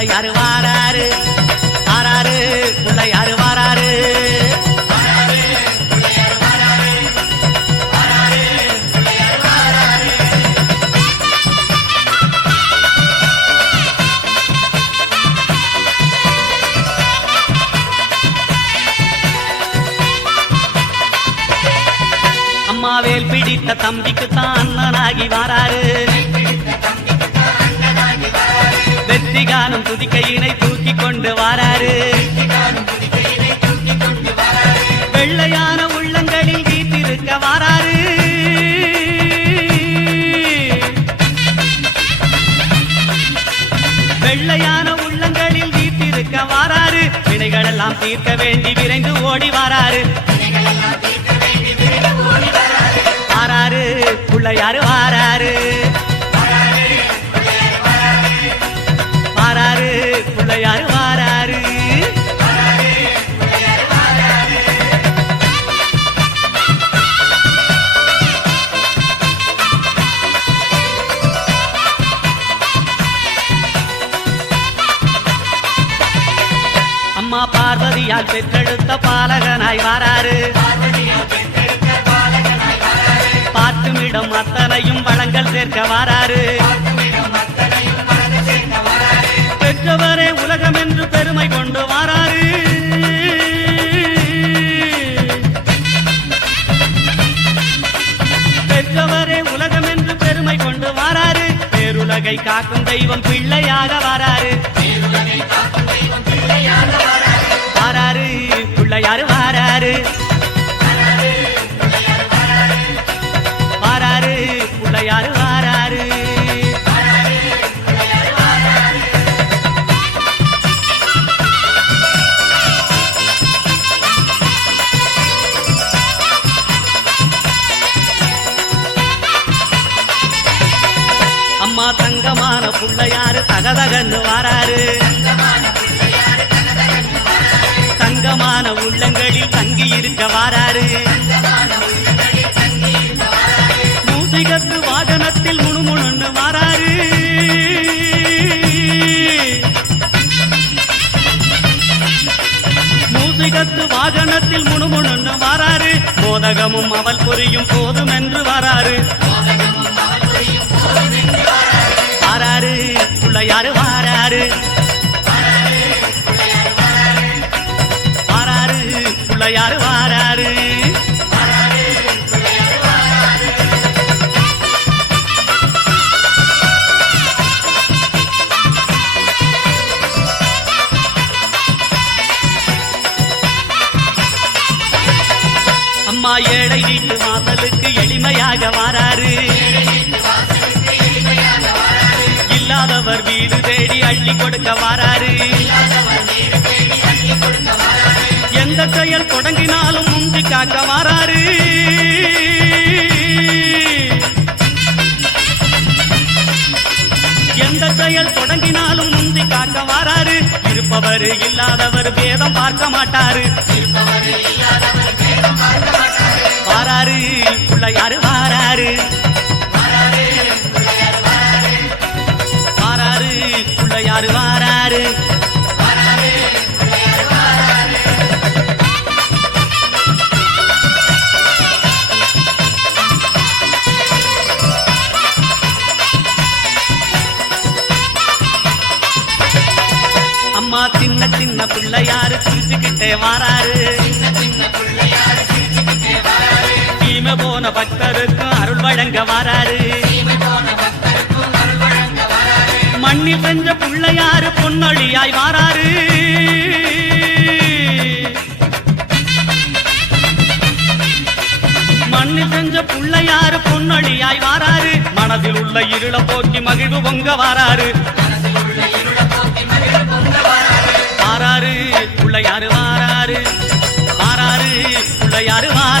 பிள்ளையாரு வாராரு வாராரு பிள்ளையாரு வாராரு அம்மாவேல் பிடித்த தம்பிக்குத்தான் அண்ணனாகி வாராரு வெற்றி காணும் துதிக்கையினை தூக்கி கொண்டு வாராரு வெள்ளையான உள்ளங்களில் வீட்டிருக்க வாராரு வெள்ளையான உள்ளங்களில் வீட்டிருக்க வாராரு வினைகளெல்லாம் தீர்க்க வேண்டி விரைந்து ஓடி வாராரு வாராரு பிள்ளையாரு வாராரு வாராரு பிள்ளையாரு வாராரு அம்மா பார்வதியால் பெற்றெடுத்த பாலகனாய் வாராரு பாட்டுமிடம் அத்தனையும் வளங்கள் சேர்க்க வாராரு பெற்றவரே உலகம் என்று பெருமை கொண்டு வாராரு பெற்றவரே உலகம் என்று பெருமை கொண்டு வாராரு பேருலகை காக்கும் தெய்வம் பிள்ளையாக வாராரு வாராரு பிள்ளையாரு வாராரு வாராரு பிள்ளையாரு வாராரு அம்மா தங்கமான பிள்ளையாரு தகதகன்னு வாராரு தங்கமான உள்ளங்களில் தங்கி இருக்க வாராரு மூசிகத்து வாகனத்தில் முணுமுணுன்னு வாராரு மூசிகத்து வாகனத்தில் முணுமுணுன்னு வாராரு மோதகமும் அவள் புரியும் போதும் என்று வாராரு வாராரு பிள்ளையாரு வாராரு வாராரு பிள்ளையாரு வாராரு அம்மா ஏழை வீட்டு வாசலுக்கு எளிமையாக வாராரு இல்லாதவர் வீடு தேடி அள்ளி கொடுக்க வாராரு எந்த செயல் தொடங்கினாலும் முந்தி காக்க வாராரு எந்த செயல் தொடங்கினாலும் முந்தி காக்க வாராரு இருப்பவர் இல்லாதவர் பேதம் பார்க்க மாட்டாரு வாராரு பிள்ளையாரு வாராரு வாராரு பிள்ளையாரு வாராரு அம்மா சின்ன சின்ன பிள்ளையாரு சிரிச்சுக்கிட்டே வாராரு தீமை போன பக்தருக்கும் அருள் வழங்க வாராரு மண்ணில் செஞ்ச பிள்ளையாரு பொன்னொழியாய் வாராரு மண்ணில் செஞ்ச பிள்ளையாரு பொன்னொழியாய் வாராரு மனதில் உள்ள இருள போக்கி மகிழ்வு பொங்க வாராரு வாராரு பிள்ளையாரு வாராரு வாராரு பிள்ளையாரு வாராரு